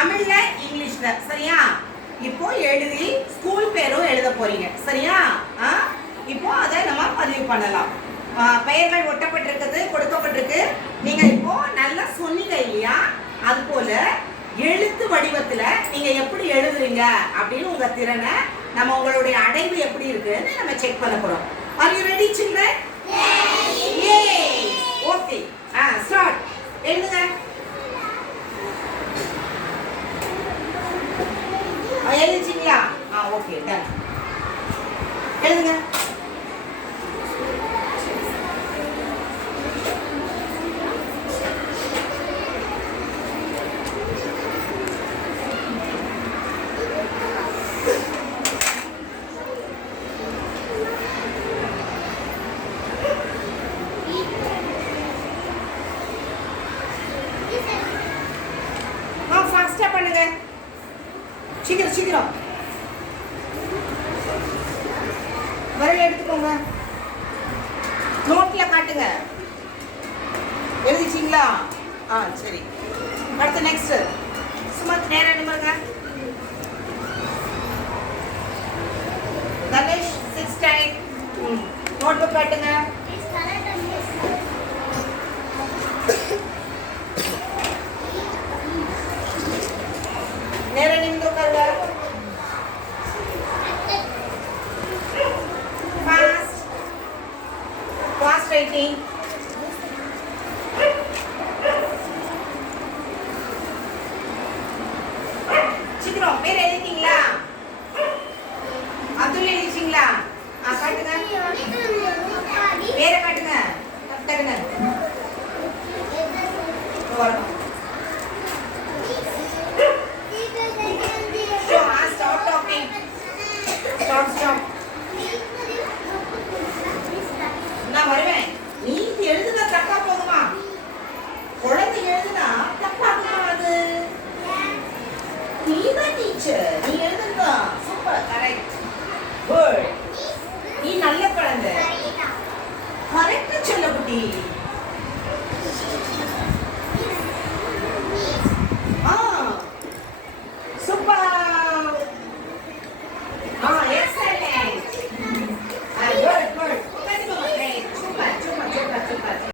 தமிழ்ல இங்கிலீஷ்ல. சரியா? இப்போ எழுதி ஸ்கூல் பேரும் எழுத போறீங்க. சரியா? இப்போ அதை நம்ம பதிவு பண்ணலாம். பெயர்கள் ஒட்டப்பட்டிருக்கிறது, கொடுக்கப்பட்டிருக்கு. நீங்க இப்போ நல்லா சொன்னீங்க இல்லையா? அது போல எழுத்து வடிவத்துல நீங்க எப்படி எழுதுறீங்க அப்படின்னு உங்க திறனை, நம்ம உங்களுடைய அடைவு எப்படி இருக்குன்னு நம்ம செக் பண்ண போறோம். Are you ready children? Yes. Okay. Start. எழுதுங்க. எழுதிச்சிங்களா? Okay, done. எழுதுங்க. ஃபாஸ்டா பண்ணுங்க. சீக்கிரம் சீக்கிரம். விரல் எடுத்துக்கோங்க. நோட்ல காட்டுங்க. எழுதிச்சிங்களா? சரி. அடுத்து நெக்ஸ்ட். சும்மா நேரா நிமிருங்க. தனுஷ் 6 டைம். நோட்புக் காட்டுங்க. நேரா நிமிர்ந்து உட்காருங்க. Fast writing. சீக்கிரம். பேர் எழுதிட்டீங்களா? அப்துல் எழுதிட்டீங்களா? காட்டுங்க. பேரை காட்டுங்க.